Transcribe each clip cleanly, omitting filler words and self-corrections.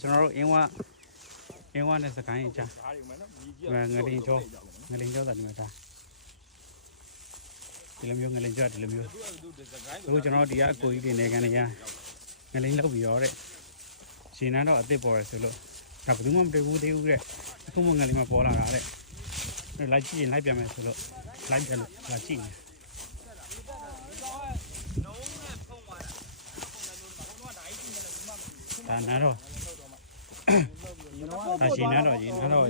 ကျွန်တော်တို့အင်းဝနဲ့စကိုင်းကြားငလင်ကျောတာဒီမှာဒါဒီလိုမျိုးငလင်ကျောဒီလိုမျိုးအခုကျွန်တော်တို့ဒီကအကိုကြီးတွေနေကန်နေရငလင်လောက်ပြီးရောတဲ့ရှင်နန်းတော့အစ်စ်ပေါ်ရဆိုလို့ဒါဘယ်သူမှမတွေ့ဘူးသေးဘူးတဲ့အခုမှငလင်မပေါ်လာတာတဲ့လိုက်ကြည့်ရင်လိုက်ပြန်မယ်ဆိုလို့လိုက်ပြန်လို့လာကြည့်နေဒါနာတော့ဒါရှင်နန်းတော့ရေအောင်လို့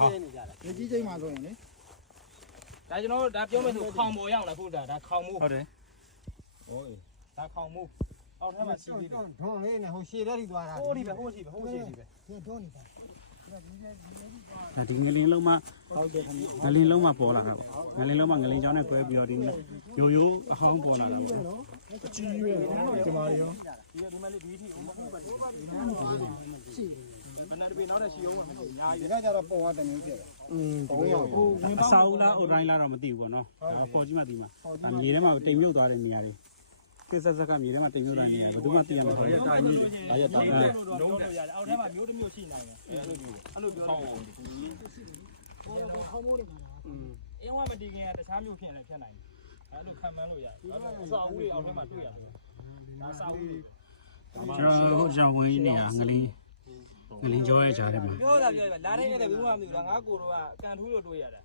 ဟာဒီကြီးချိန်မှာဆိုရင်လေဒါကျွန်တော်တို့ဒါပြောမယ်ဆိုခေါင်ပေါ်ရောက်လာဖို့ဒါခေါင်မှုဟုတ်တယ်ဟိုးဒါခေါင်မှုအောက်ထပ်မှာစီးပြီးထုံးလေးနဲ့ဟိုရှည်တဲ့ထိသွားတာဟိုးဒီပဲဟိုးရှည်ပဲဒီထုံးနေတာဒါဒီငလင်းလုံးမှငလင်းလုံးမှပေါ်လာတာပေါ့ငလင်းလုံးမှငလင်းချောင်းနဲ့ကွဲပြီးတော့ဒီရိုးအဟောင်းပေါ်လာတာပေါ့အကြီးပဲဒီမှာရောဒီမှာလေးဒီထိမဟုတ်ပါဘူးရှိဘယ်နဲ့ဒီနောက်တဲ့ရှိအောင်မယ်အများကြီးဒီကကြတော့ပေါ်သွားတယ်မျိုးပြည့်3ရောက်အစာဦးလားအုတ်တိုင်းလားတော့မသိဘူးပေါ့နော်ဒါပေါ်ကြည့်မှသိမှာဒါမြေထဲမှာတိမ်မြုပ်သွားတဲ့နေရာတွေကိစ္စကမြေထဲမှာတိမ်မြုပ်တဲ့နေရာဘယ်သူမှသိရမှာမဟုတ်ဘူးတာကြီးအားရတာလုံးလို့ရတယ်အောက်ထဲမှာမျိုးတစ်မျိုးရှိနိုင်တယ်အဲ့လိုပြောတယ်ခေါင်းမိုးတွေမှာအင်းဝမတီးခင်ကတခြားမျိုးဖြစ်လည်းဖြစ်နိုင်တယ်အဲ့လိုခံမှန်းလို့ရတယ်အစာအုပ်တွေအောက်ထဲမှာတွေ့ရတယ်ဒါစာအုပ်တွေကျွန်တော်ရောင်ဝင်နေရငလင်းကျော်ရဲ့ကြားထဲမှာပြောတာလာတိုင်းနဲ့လည်းဘယ်မှမသိဘူးလားငါကိုတော့ကန်ထူးလို့တွေ့ရတာ